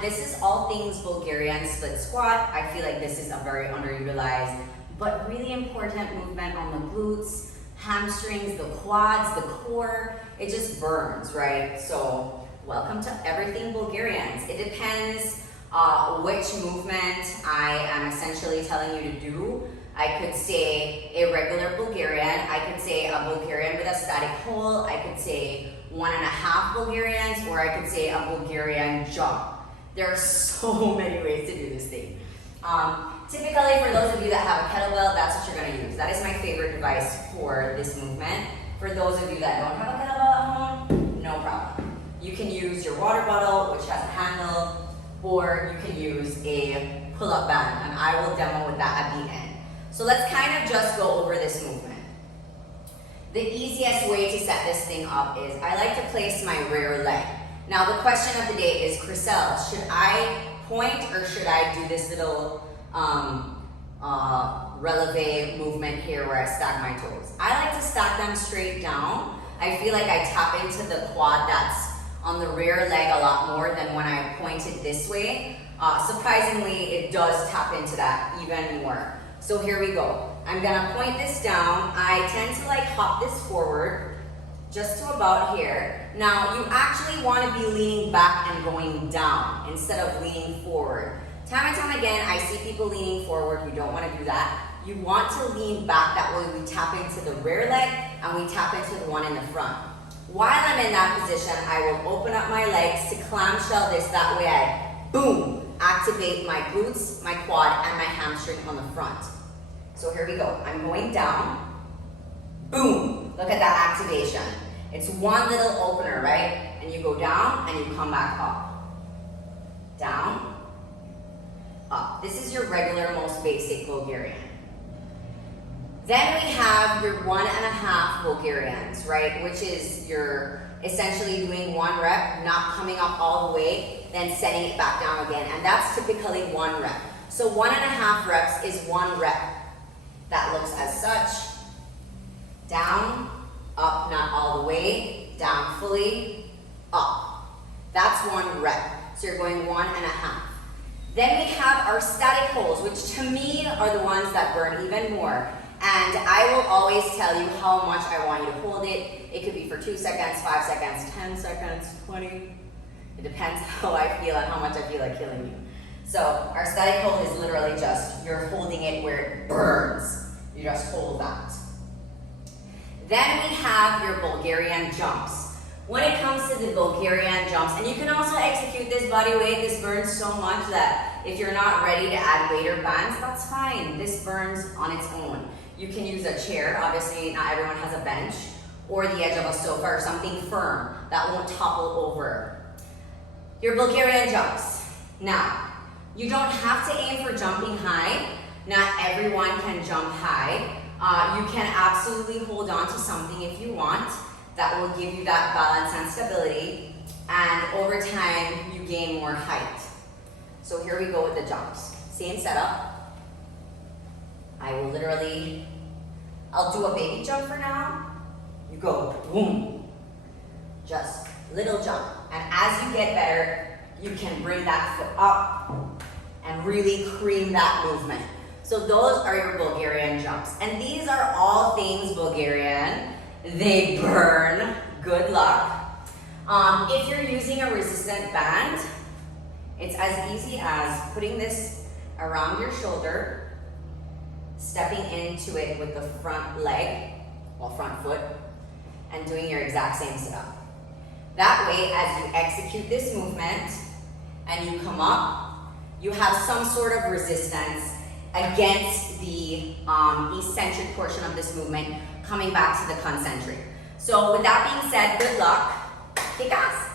This is all things Bulgarian split squat. I feel like this is a very underutilized, but really important movement on the glutes, hamstrings, the quads, the core. It just burns, right? So welcome to Everything Bulgarians. It depends which movement I am essentially telling you to do. I could say a regular Bulgarian, I could say a Bulgarian with a static hold, I could say 1.5 Bulgarians, or I could say a Bulgarian jump. There are so many ways to do this thing. Typically, for those of you that have a kettlebell, that's what you're going to use. That is my favorite device for this movement. For those of you that don't have a kettlebell at home, no problem. You can use your water bottle, which has a handle, or you can use a pull-up band, and I will demo with that at the end. So let's kind of just go over this movement. The easiest way to set this thing up is I like to place my rear leg. Now the question of the day is, Chriselle, should I point or should I do this little releve movement here where I stack my toes? I like to stack them straight down. I feel like I tap into the quad that's on the rear leg a lot more than when I point it this way. Surprisingly, it does tap into that even more. So here we go. I'm gonna point this down. I tend to like hop this forward just to about here. Now you actually wanna be leaning back and going down instead of leaning forward. Time and time again, I see people leaning forward. You don't wanna do that. You want to lean back, that way we tap into the rear leg and we tap into the one in the front. While I'm in that position, I will open up my legs to clamshell this, that way I, boom, activate my glutes, my quad, and my hamstring on the front. So here we go. I'm going down. Boom. Look at that activation. It's one little opener, right? And you go down and you come back up. Down, up. This is your regular, most basic Bulgarian. Then we have your 1.5 Bulgarians, right? Which is you're essentially doing one rep, not coming up all the way, then setting it back down again. And that's typically one rep. So 1.5 reps is one rep. That looks as such. Down, up, not all the way, down fully, up. That's one rep. So you're going 1.5. Then we have our static holds, which to me are the ones that burn even more. And I will always tell you how much I want you to hold it. It could be for 2 seconds, 5 seconds, 10 seconds, 20. It depends how I feel and how much I feel like killing you. So our static hold is literally just, you're holding it where it burns. You just hold that. Then we have your Bulgarian jumps. When it comes to the Bulgarian jumps, and you can also execute this body weight, this burns so much that if you're not ready to add weight or bands, that's fine. This burns on its own. You can use a chair, obviously not everyone has a bench, or the edge of a sofa or something firm that won't topple over. Your Bulgarian jumps. Now, you don't have to aim for jumping high. Not everyone can jump high. You can absolutely hold on to something if you want. That will give you that balance and stability. And over time, you gain more height. So here we go with the jumps. Same setup. I will literally, I'll do a baby jump for now. You go, boom. Just little jump. And as you get better, you can bring that foot up and really cream that movement. So those are your Bulgarian jumps. And these are all things Bulgarian. They burn. Good luck. If you're using a resistant band, it's as easy as putting this around your shoulder, stepping into it with the front leg, or front foot, and doing your exact same setup. That way, as you execute this movement and you come up, you have some sort of resistance against the eccentric portion of this movement coming back to the concentric. So with that being said, good luck, kick ass.